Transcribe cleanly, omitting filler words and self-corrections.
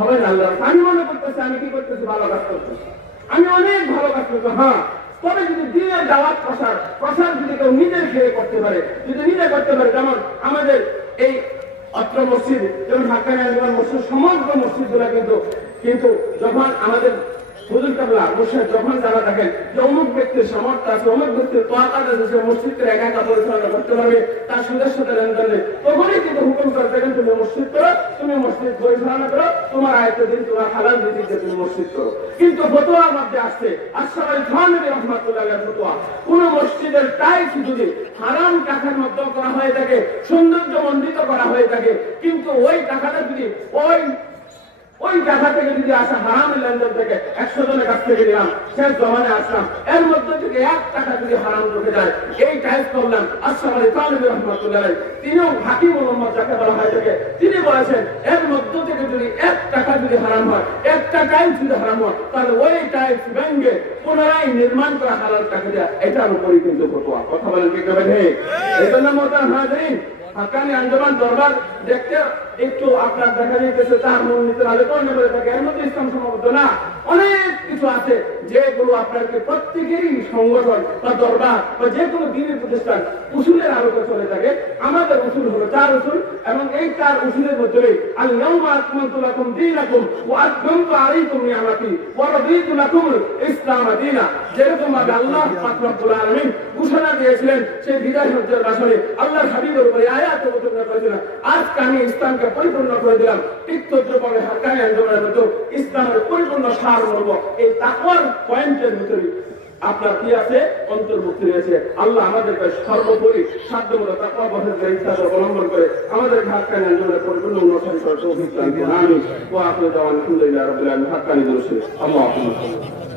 হবে না আল্লাহ। আমি মনে করতেছি আমি কি করতেছি, ভালো কাজ করতেছি, আমি অনেক ভালো কাজ করতেছি। হ্যাঁ, তবে যদি দিনের দাওয়াত প্রসার যদি কেউ নিজের খেয়ে করতে পারে, যদি নিজে করতে পারে, যেমন আমাদের এই অত্র মসজিদ, যেমন হাক্কানি আঞ্জুমান মসজিদ, সমগ্র মসজিদ গুলা কিন্তু যখন আমাদের হুজুর কাবলা মুর্শিদ যখন যারা দেখেন যে অমুক ব্যক্তির সামর্থ্য আছে, অমুক ব্যক্তির তাকাত আছে, সে মসজিদকে একা একা পরিচালনা করতে পারবে, তার সদস্যতা লেনদেন, তখনই কিন্তু হুকুম করে দেখেন তুমি মসজিদ করো, তুমি মসজিদ পরিচালনা করো, তোমার আয়ত্ত দিন, তোমার হালাল দিদিতে তুমি মসজিদ করো। কিন্তু ফতোয়ার মধ্যে আসছে আশরাফ খান রহমাতুল্লাহ ফতোয়া, কোন মসজিদের টাইলস যদি হারাম টাকার মধ্যে করা হয়ে থাকে, সৌন্দর্য মণ্ডিত করা হয়ে থাকে, কিন্তু ওই টাকাটা যদি ওই টাকা থেকে যদি আসা হারাম লেনদেন থেকে 100 জনের কাছ থেকে নিলাম, শেষ জমানে আসলাম, এর মধ্যে থেকে 1 টাকা যদি হারাম ঢুকে যায়, এই টাইপ করলাম আশরাফ খান রহমাতুল্লাহ, তিনিও হাকিম মোহাম্মদ যাকে বলা হয় থাকে, তিনি বলেছেন এর মধ্যে থেকে যদি 1 টাকা যদি হারাম হয়, 1 টাকাই যদি হারাম হয়, তাহলে ওই টাইপ ভেঙে পুনরায় নির্মাণ করা হালাল টাকা দেওয়া, এটার উপরই কিন্তু ফতোয়া। কথা বলেন কি করবেন? এই জন্য মোহতারাম হাজিরিন, হাক্কানি আঞ্জুমান দরবার দেখতে একটু আপনার দেখা যাইতেছে তার মূলনীতির আলোচনা করে থাকে, এর মধ্যে ইসলাম সম্বদ্ধ না অনেক কিছু আছে যেগুলো আপনাকে প্রত্যেকেরই সংগঠন বা দরবার বা যে কোনো দিনের প্রতিষ্ঠান উসুলের আলোকে চলে থাকে। আমাদের উসুল হলো 4 উসুল, এবং এই 4 উসুলের মধ্যে আল ইয়াউমা আকমালতু লাকুম দীনাকুম ওয়া আতমামতু আলাইকুম নি'মাতি ওয়া রাদিতু লাকুমুল ইসলাম দীনা। যেরকম ভাবে আল্লাহ পাক রব্বুল আলামিন ঘোষণা দিয়েছিলেন সেই বিদায় হজ্জের ভাষণে, আল্লাহর হাবিবের উপরে আয়াত অবতীর্ণ করেছিলেন, আজকে আমি ইসলামকে পরিপূর্ণ করে দিলাম। ঠিক তদ্রুপভাবে হাক্কানি আঞ্জুমানের মতো ইসলামের পরিপূর্ণ সারমর্ম এই তাকওয়ার পয়েন্টের ভিতরে আপনার কি আছে, অন্তর্ভুক্ত রয়েছে। আল্লাহ আমাদেরকে সর্বোপরি সাধ্যমতো তাকওয়া পথের ইচ্ছা অবলম্বন করে আমাদের হাক্কানি আঞ্জুমানের পরিপূর্ণ উন্নয়ন করার তৌফিক দান করুন। আমিন। ওয়া আখিরু দাওয়ানা আলহামদুলিল্লাহি রাব্বিল আলামিন। হাক্কানি দুরুদ। আল্লাহু আকবার।